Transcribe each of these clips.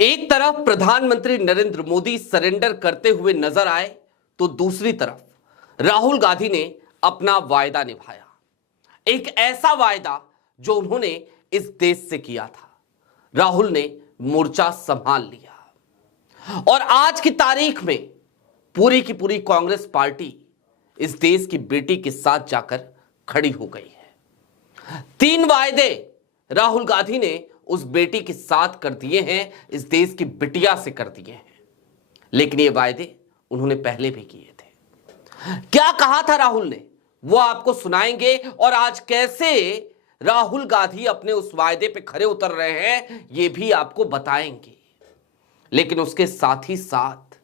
एक तरफ प्रधानमंत्री नरेंद्र मोदी सरेंडर करते हुए नजर आए तो दूसरी तरफ राहुल गांधी ने अपना वायदा निभाया। एक ऐसा वायदा जो उन्होंने इस देश से किया था। राहुल ने मोर्चा संभाल लिया और आज की तारीख में पूरी की पूरी कांग्रेस पार्टी इस देश की बेटी के साथ जाकर खड़ी हो गई है। 3 वायदे राहुल गांधी ने उस बेटी के साथ कर दिए हैं, इस देश की बिटिया से कर दिए हैं। लेकिन ये वायदे उन्होंने पहले भी किए थे। क्या कहा था राहुल ने, वो आपको सुनाएंगे और आज कैसे राहुल गांधी अपने उस वायदे पे खरे उतर रहे हैं ये भी आपको बताएंगे। लेकिन उसके साथ ही साथ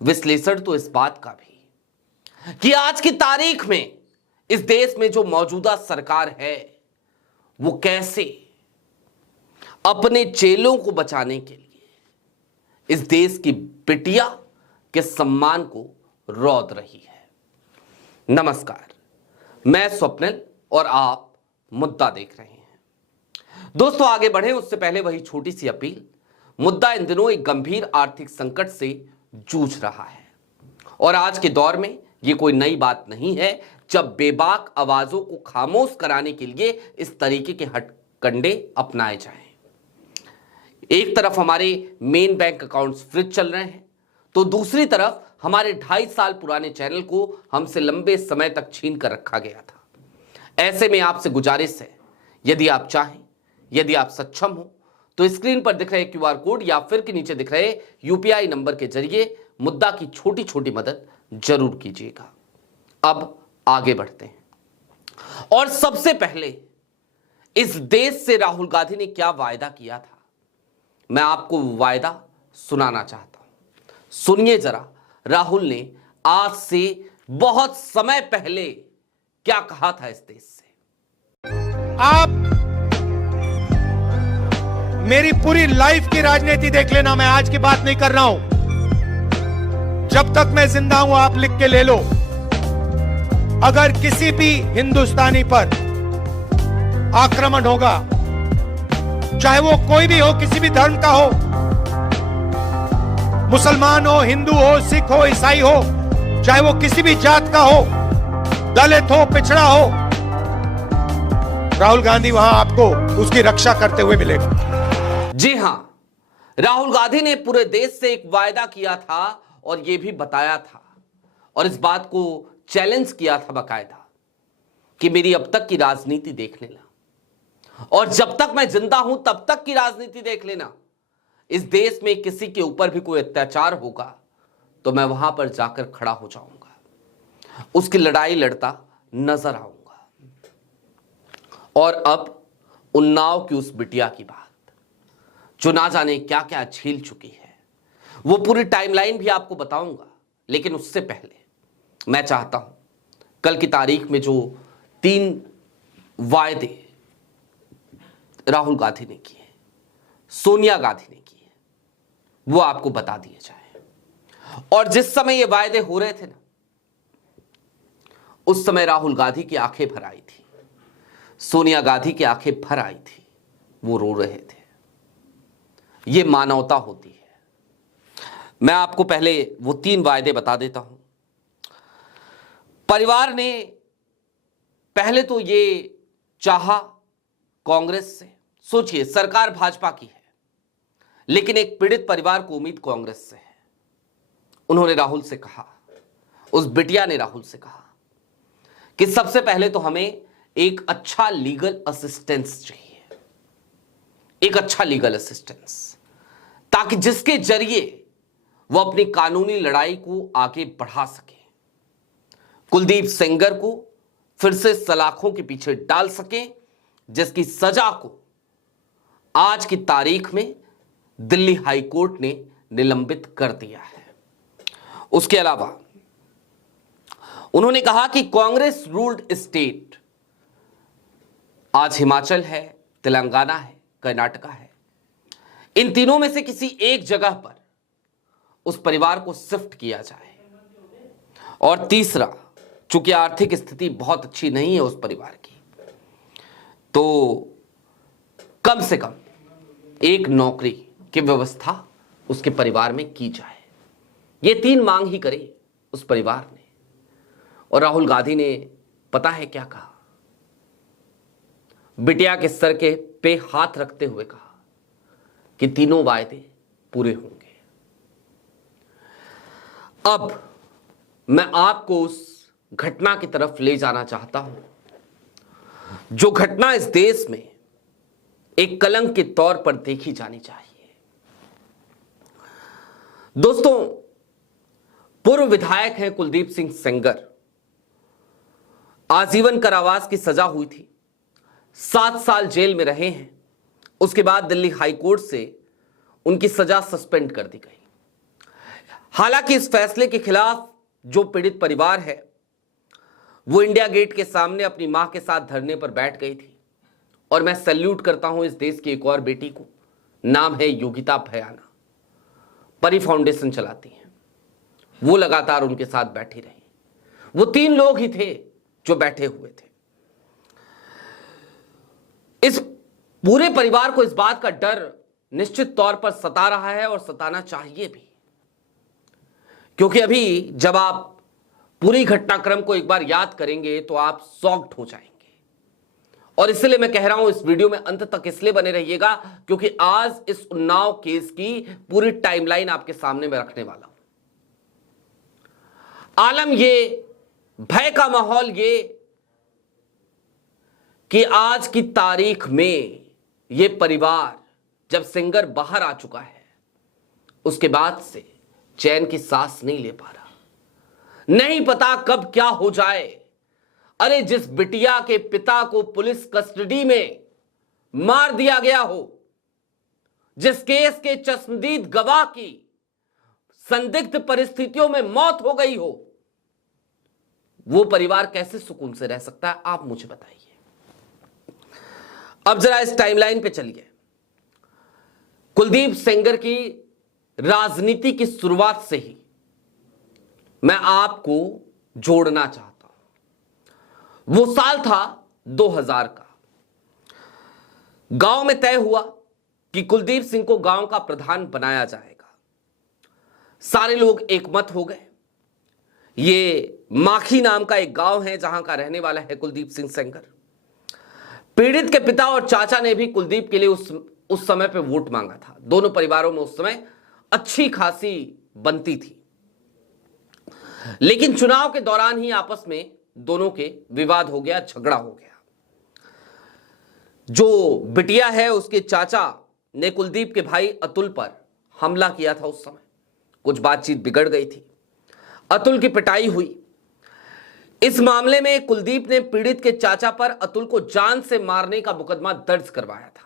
विश्लेषण तो इस बात का भी कि आज की तारीख में इस देश में जो मौजूदा सरकार है वो कैसे अपने चेलों को बचाने के लिए इस देश की बिटिया के सम्मान को रौंद रही है। नमस्कार, मैं स्वप्निल और आप मुद्दा देख रहे हैं। दोस्तों, आगे बढ़े उससे पहले वही छोटी सी अपील। मुद्दा इन दिनों एक गंभीर आर्थिक संकट से जूझ रहा है और आज के दौर में यह कोई नई बात नहीं है जब बेबाक आवाजों को खामोश कराने के लिए इस तरीके के हथकंडे अपनाए जाएं। एक तरफ हमारे मेन बैंक अकाउंट्स फ्रीज चल रहे हैं तो दूसरी तरफ हमारे 2.5 साल पुराने चैनल को हमसे लंबे समय तक छीन कर रखा गया था। ऐसे में आपसे गुजारिश है, यदि आप चाहें, यदि आप सक्षम हो तो स्क्रीन पर दिख रहे क्यूआर कोड या फिर के नीचे दिख रहे यूपीआई नंबर के जरिए मुद्दा की छोटी छोटी मदद जरूर कीजिएगा। अब आगे बढ़ते हैं और सबसे पहले इस देश से राहुल गांधी ने क्या वायदा किया था, मैं आपको वायदा सुनाना चाहता हूं। सुनिए जरा, राहुल ने आज से बहुत समय पहले क्या कहा था इस देश से। आप मेरी पूरी लाइफ की राजनीति देख लेना, मैं आज की बात नहीं कर रहा हूं। जब तक मैं जिंदा हूं आप लिख के ले लो, अगर किसी भी हिंदुस्तानी पर आक्रमण होगा, चाहे वो कोई भी हो, किसी भी धर्म का हो, मुसलमान हो, हिंदू हो, सिख हो, ईसाई हो, चाहे वो किसी भी जात का हो, दलित हो, पिछड़ा हो, राहुल गांधी वहां आपको उसकी रक्षा करते हुए मिलेगा। जी हां, राहुल गांधी ने पूरे देश से एक वायदा किया था और यह भी बताया था और इस बात को चैलेंज किया था बाकायदा कि मेरी अब तक की राजनीति देख लेना और जब तक मैं जिंदा हूं तब तक की राजनीति देख लेना। इस देश में किसी के ऊपर भी कोई अत्याचार होगा तो मैं वहां पर जाकर खड़ा हो जाऊंगा, उसकी लड़ाई लड़ता नजर आऊंगा। और अब उन्नाव की उस बिटिया की बात जो ना जाने क्या क्या झेल चुकी है, वो पूरी टाइमलाइन भी आपको बताऊंगा। लेकिन उससे पहले मैं चाहता हूं कल की तारीख में जो 3 वायदे राहुल गांधी ने किए, सोनिया गांधी ने किए, वो आपको बता दिए जाए। और जिस समय ये वायदे हो रहे थे ना, उस समय राहुल गांधी की आंखें भर आई थी, सोनिया गांधी की आंखें भर आई थी, वो रो रहे थे। ये मानवता होती है। मैं आपको पहले वो 3 वायदे बता देता हूं। परिवार ने पहले तो ये चाहा कांग्रेस से, सोचिए सरकार भाजपा की है लेकिन एक पीड़ित परिवार को उम्मीद कांग्रेस से है। उन्होंने राहुल से कहा, उस बिटिया ने राहुल से कहा कि सबसे पहले तो हमें एक अच्छा लीगल असिस्टेंस चाहिए, एक अच्छा लीगल असिस्टेंस, ताकि जिसके जरिए वो अपनी कानूनी लड़ाई को आगे बढ़ा सके, कुलदीप सेंगर को फिर से सलाखों के पीछे डाल सके, जिसकी सजा को आज की तारीख में दिल्ली हाई कोर्ट ने निलंबित कर दिया है। उसके अलावा उन्होंने कहा कि कांग्रेस रूल्ड स्टेट आज हिमाचल है, तेलंगाना है, कर्नाटका है, इन तीनों में से किसी एक जगह पर उस परिवार को शिफ्ट किया जाए। और तीसरा, चूंकि आर्थिक स्थिति बहुत अच्छी नहीं है उस परिवार की, तो कम से कम एक नौकरी कि व्यवस्था उसके परिवार में की जाए। ये 3 मांग ही करी उस परिवार ने, और राहुल गांधी ने पता है क्या कहा? बिटिया के सर के पे हाथ रखते हुए कहा कि तीनों वायदे पूरे होंगे। अब मैं आपको उस घटना की तरफ ले जाना चाहता हूं, जो घटना इस देश में एक कलंक के तौर पर देखी जानी चाहिए। दोस्तों, पूर्व विधायक हैं कुलदीप सिंह सेंगर। आजीवन कारावास की सजा हुई थी, 7 साल जेल में रहे हैं। उसके बाद दिल्ली हाई कोर्ट से उनकी सजा सस्पेंड कर दी गई। हालांकि इस फैसले के खिलाफ जो पीड़ित परिवार है वो इंडिया गेट के सामने अपनी मां के साथ धरने पर बैठ गई थी। और मैं सैल्यूट करता हूं इस देश की एक और बेटी को, नाम है योगिता भयाना, परी फाउंडेशन चलाती हैं। वो लगातार उनके साथ बैठी रही। वो 3 लोग ही थे जो बैठे हुए थे। इस पूरे परिवार को इस बात का डर निश्चित तौर पर सता रहा है, और सताना चाहिए भी, क्योंकि अभी जब आप पूरी घटनाक्रम को एक बार याद करेंगे तो आप शॉक्ड हो जाएंगे। और इसलिए मैं कह रहा हूं इस वीडियो में अंत तक इसलिए बने रहिएगा, क्योंकि आज इस उन्नाव केस की पूरी टाइमलाइन आपके सामने में रखने वाला हूं। आलम ये भय का माहौल ये कि आज की तारीख में ये परिवार जब सेंगर बाहर आ चुका है, उसके बाद से चैन की सांस नहीं ले पा रहा। नहीं पता कब क्या हो जाए। अरे, जिस बिटिया के पिता को पुलिस कस्टडी में मार दिया गया हो, जिस केस के चश्मदीद गवाह की संदिग्ध परिस्थितियों में मौत हो गई हो, वो परिवार कैसे सुकून से रह सकता है? आप मुझे बताइए। अब जरा इस टाइमलाइन पे चलिए। कुलदीप सेंगर की राजनीति की शुरुआत से ही मैं आपको जोड़ना चाहता हूं। वो साल था 2000 का। गांव में तय हुआ कि कुलदीप सिंह को गांव का प्रधान बनाया जाएगा। सारे लोग एकमत हो गए। ये माखी नाम का एक गांव है जहां का रहने वाला है कुलदीप सिंह सेंगर। पीड़ित के पिता और चाचा ने भी कुलदीप के लिए उस समय पे वोट मांगा था। दोनों परिवारों में उस समय अच्छी खासी बनती थी, लेकिन चुनाव के दौरान ही आपस में दोनों के विवाद हो गया, झगड़ा हो गया। जो बिटिया है उसके चाचा ने कुलदीप के भाई अतुल पर हमला किया था। उस समय कुछ बातचीत बिगड़ गई थी, अतुल की पिटाई हुई। इस मामले में कुलदीप ने पीड़ित के चाचा पर अतुल को जान से मारने का मुकदमा दर्ज करवाया था।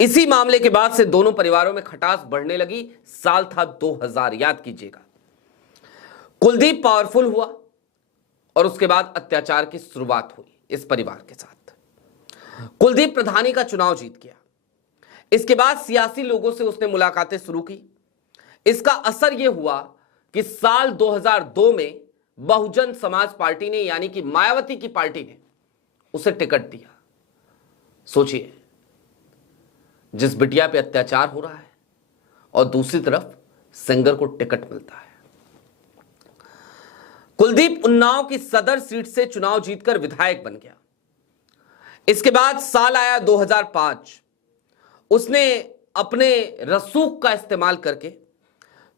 इसी मामले के बाद से दोनों परिवारों में खटास बढ़ने लगी। साल था 2000, याद कीजिएगा। कुलदीप पावरफुल हुआ और उसके बाद अत्याचार की शुरुआत हुई इस परिवार के साथ। कुलदीप प्रधानी का चुनाव जीत गया। इसके बाद सियासी लोगों से उसने मुलाकातें शुरू की। इसका असर यह हुआ कि साल 2002 में बहुजन समाज पार्टी ने, यानी कि मायावती की पार्टी ने उसे टिकट दिया। सोचिए, जिस बिटिया पे अत्याचार हो रहा है और दूसरी तरफ सेंगर को टिकट मिलता है। कुलदीप उन्नाव की सदर सीट से चुनाव जीतकर विधायक बन गया। इसके बाद साल आया 2005। उसने अपने रसूख का इस्तेमाल करके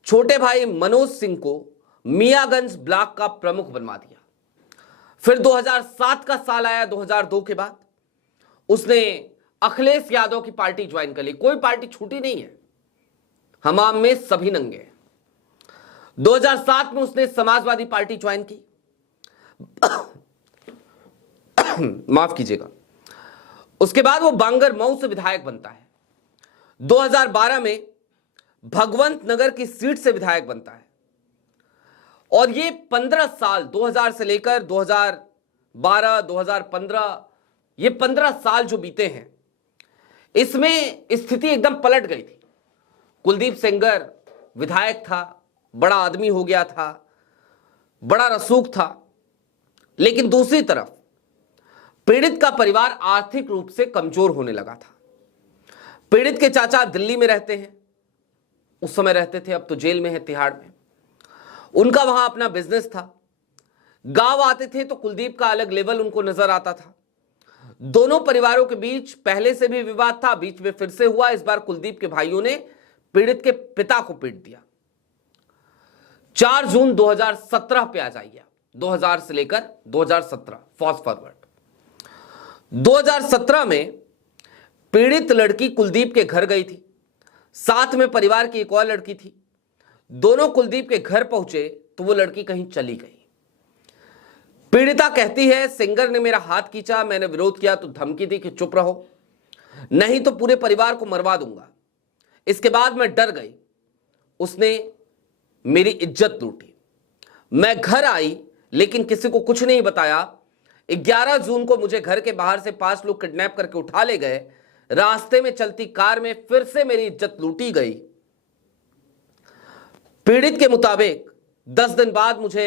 छोटे भाई मनोज सिंह को मियागंज ब्लॉक का प्रमुख बनवा दिया। फिर 2007 का साल आया। 2002 के बाद उसने अखिलेश यादव की पार्टी ज्वाइन कर ली। कोई पार्टी छूटी नहीं है, हमाम में सभी नंगे हैं। 2007 में उसने समाजवादी पार्टी ज्वाइन की। माफ कीजिएगा। उसके बाद वो बांगर मऊ से विधायक बनता है। 2012 में भगवंत नगर की सीट से विधायक बनता है। और ये 15 साल 2000 से लेकर 2012, 2015, ये 15 साल जो बीते हैं, इसमें स्थिति एकदम पलट गई थी। कुलदीप सेंगर विधायक था, बड़ा आदमी हो गया था, बड़ा रसूख था, लेकिन दूसरी तरफ पीड़ित का परिवार आर्थिक रूप से कमजोर होने लगा था। पीड़ित के चाचा दिल्ली में रहते हैं, उस समय रहते थे, अब तो जेल में है तिहाड़ में। उनका वहां अपना बिजनेस था। गांव आते थे तो कुलदीप का अलग लेवल उनको नजर आता था। दोनों परिवारों के बीच पहले से भी विवाद था, बीच में फिर से हुआ। इस बार कुलदीप के भाइयों ने पीड़ित के पिता को पीट दिया। 4 जून 2017 पे आ जाइए, 2000 से लेकर 2017 फास्ट फॉरवर्ड। 2017 में पीड़ित लड़की कुलदीप के घर गई थी, साथ में परिवार की एक और लड़की थी। दोनों कुलदीप के घर पहुंचे तो वो लड़की कहीं चली गई। पीड़िता कहती है, सिंगर ने मेरा हाथ खींचा, मैंने विरोध किया तो धमकी दी कि चुप रहो, नहीं तो पूरे परिवार को मरवा दूंगा। इसके बाद मैं डर गई, उसने मेरी इज्जत लूटी। मैं घर आई लेकिन किसी को कुछ नहीं बताया। 11 जून को मुझे घर के बाहर से 5 लोग किडनैप करके उठा ले गए। रास्ते में चलती कार में फिर से मेरी इज्जत लूटी गई। पीड़ित के मुताबिक 10 दिन बाद मुझे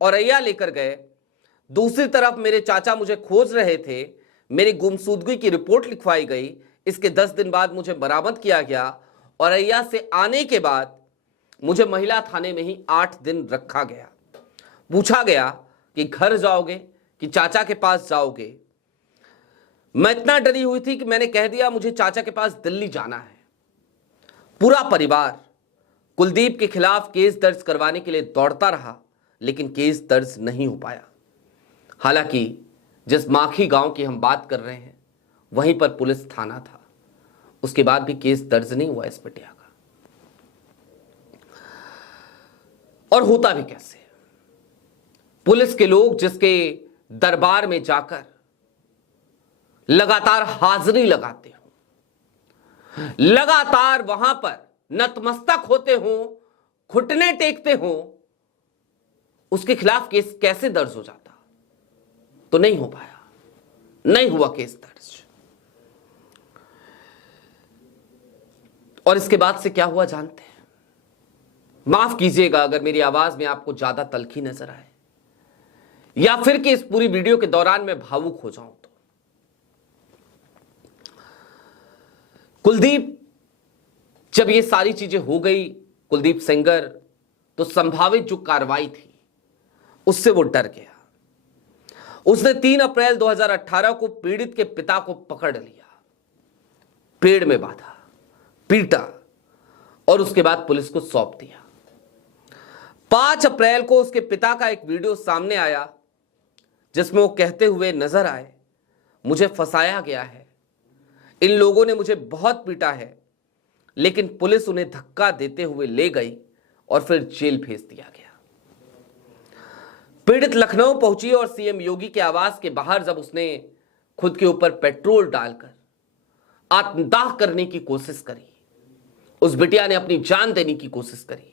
औरैया लेकर गए। दूसरी तरफ मेरे चाचा मुझे खोज रहे थे, मेरी गुमशुदगी की रिपोर्ट लिखवाई गई। इसके 10 दिन बाद मुझे बरामद किया गया। औरैया से आने के बाद मुझे महिला थाने में ही 8 दिन रखा गया। पूछा गया कि घर जाओगे कि चाचा के पास जाओगे। मैं इतना डरी हुई थी कि मैंने कह दिया मुझे चाचा के पास दिल्ली जाना है। पूरा परिवार कुलदीप के खिलाफ केस दर्ज करवाने के लिए दौड़ता रहा, लेकिन केस दर्ज नहीं हो पाया। हालांकि जिस माखी गांव की हम बात कर रहे हैं वहीं पर पुलिस थाना था, उसके बाद भी केस दर्ज नहीं हुआ इस बिटिया का। और होता भी कैसे? पुलिस के लोग जिसके दरबार में जाकर लगातार हाजिरी लगाते हो, लगातार वहां पर नतमस्तक होते हो, घुटने टेकते हो, उसके खिलाफ केस कैसे दर्ज हो जाता? तो नहीं हो पाया, नहीं हुआ केस दर्ज। और इसके बाद से क्या हुआ जानते हैं? माफ कीजिएगा अगर मेरी आवाज में आपको ज्यादा तल्खी नजर आए या फिर कि इस पूरी वीडियो के दौरान मैं भावुक हो जाऊं। तो कुलदीप जब ये सारी चीजें हो गई, कुलदीप सिंगर, तो संभावित जो कार्रवाई थी उससे वो डर गया। उसने 3 अप्रैल 2018 को पीड़ित के पिता को पकड़ लिया, पेड़ में बांधा, पीटा और उसके बाद पुलिस को सौंप दिया। 5 अप्रैल को उसके पिता का एक वीडियो सामने आया जिसमें वो कहते हुए नजर आए, मुझे फंसाया गया है, इन लोगों ने मुझे बहुत पीटा है, लेकिन पुलिस उन्हें धक्का देते हुए ले गई और फिर जेल भेज दिया गया। पीड़ित लखनऊ पहुंची और सीएम योगी के आवास के बाहर जब उसने खुद के ऊपर पेट्रोल डालकर आत्मदाह करने की कोशिश करी, उस बिटिया ने अपनी जान देने की कोशिश करी,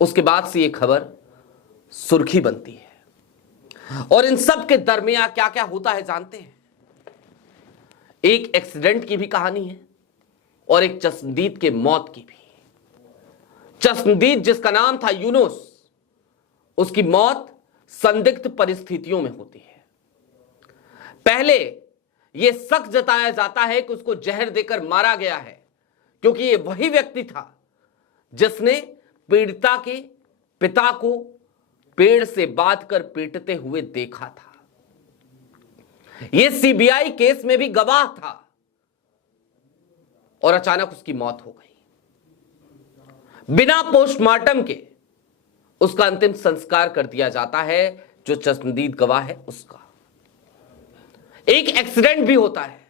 उसके बाद से ये खबर सुर्खी बनती है। और इन सब के दरमियान क्या क्या होता है जानते हैं? एक एक्सीडेंट की भी कहानी है और एक चश्मदीद के मौत की भी। चश्मदीद जिसका नाम था यूनुस, उसकी मौत संदिग्ध परिस्थितियों में होती है। पहले यह शक जताया जाता है कि उसको जहर देकर मारा गया है, क्योंकि यह वही व्यक्ति था जिसने पीड़िता के पिता को पेड़ से बांधकर पीटते हुए देखा था। यह सीबीआई केस में भी गवाह था और अचानक उसकी मौत हो गई। बिना पोस्टमार्टम के उसका अंतिम संस्कार कर दिया जाता है, जो चश्मदीद गवाह है उसका। एक एक्सीडेंट भी होता है।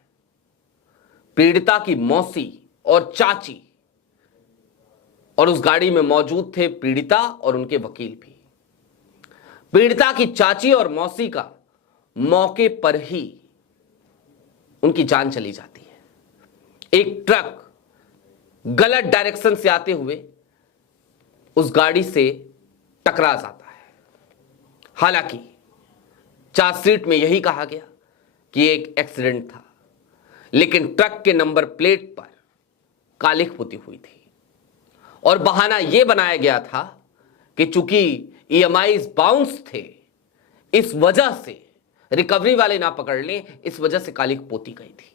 पीड़िता की मौसी और चाची, और उस गाड़ी में मौजूद थे पीड़िता और उनके वकील भी। पीड़िता की चाची और मौसी का मौके पर ही उनकी जान चली जाती है। एक ट्रक गलत डायरेक्शन से आते हुए उस गाड़ी से टकरा जाता है। हालांकि चार्जशीट में यही कहा गया कि एक एक्सीडेंट था, लेकिन ट्रक के नंबर प्लेट पर कालिख पुती हुई थी और बहाना यह बनाया गया था कि चूंकि ईएमआईज बाउंस थे, इस वजह से रिकवरी वाले ना पकड़ लें, इस वजह से कालिख पोती गई थी।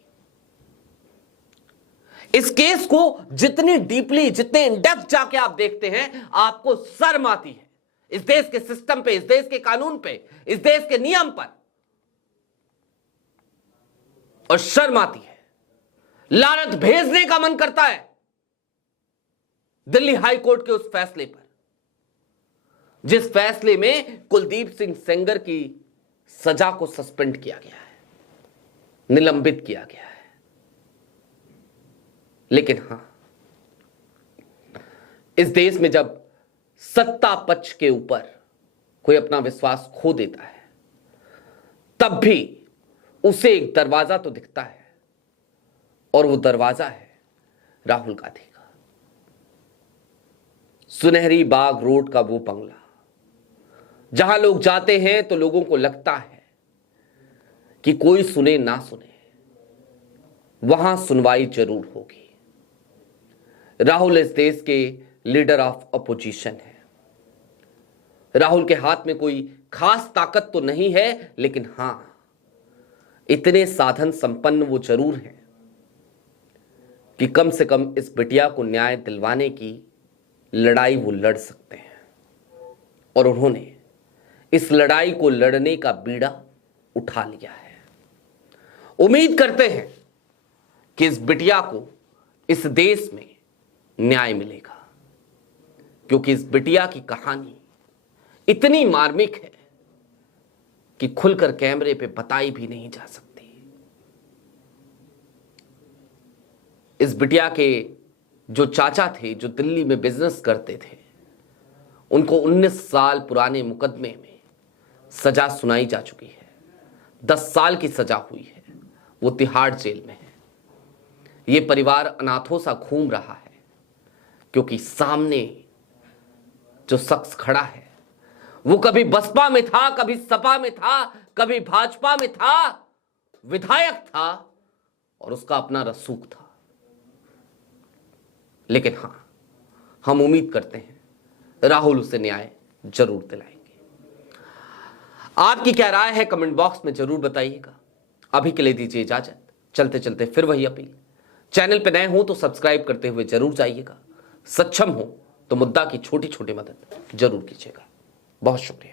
इस केस को जितनी डीपली, जितने इन डेप्थ जाके आप देखते हैं, आपको शर्म आती है इस देश के सिस्टम पे, इस देश के कानून पे, इस देश के नियम पर, और शर्म आती है, लानत भेजने का मन करता है दिल्ली हाई कोर्ट के उस फैसले पर, जिस फैसले में कुलदीप सिंह सेंगर की सजा को सस्पेंड किया गया है, निलंबित किया गया है। लेकिन हां, इस देश में जब सत्ता पक्ष के ऊपर कोई अपना विश्वास खो देता है, तब भी उसे एक दरवाजा तो दिखता है, और वो दरवाजा है राहुल गांधी का। सुनहरी बाग रोड का वो बंगला, जहां लोग जाते हैं तो लोगों को लगता है कि कोई सुने ना सुने, वहां सुनवाई जरूर होगी। राहुल इस देश के लीडर ऑफ अपोजिशन है। राहुल के हाथ में कोई खास ताकत तो नहीं है, लेकिन हां, इतने साधन संपन्न वो जरूर हैं कि कम से कम इस बिटिया को न्याय दिलवाने की लड़ाई वो लड़ सकते हैं। और उन्होंने इस लड़ाई को लड़ने का बीड़ा उठा लिया है। उम्मीद करते हैं कि इस बिटिया को इस देश में न्याय मिलेगा, क्योंकि इस बिटिया की कहानी इतनी मार्मिक है कि खुलकर कैमरे पे बताई भी नहीं जा सकती। इस बिटिया के जो चाचा थे, जो दिल्ली में बिजनेस करते थे, उनको 19 साल पुराने मुकदमे में सजा सुनाई जा चुकी है। 10 साल की सजा हुई है, वो तिहाड़ जेल में है। ये परिवार अनाथों सा घूम रहा है, क्योंकि सामने जो शख्स खड़ा है वो कभी बसपा में था, कभी सपा में था, कभी भाजपा में था, विधायक था, और उसका अपना रसूख था। लेकिन हां, हम उम्मीद करते हैं राहुल उसे न्याय जरूर दिलाएंगे। आपकी क्या राय है कमेंट बॉक्स में जरूर बताइएगा। अभी के लिए दीजिए इजाजत। चलते चलते फिर वही अपील, चैनल पे नए हो तो सब्सक्राइब करते हुए जरूर जाइएगा। सक्षम हो तो मुद्दा की छोटी छोटी मदद जरूर कीजिएगा। बहुत शुक्रिया।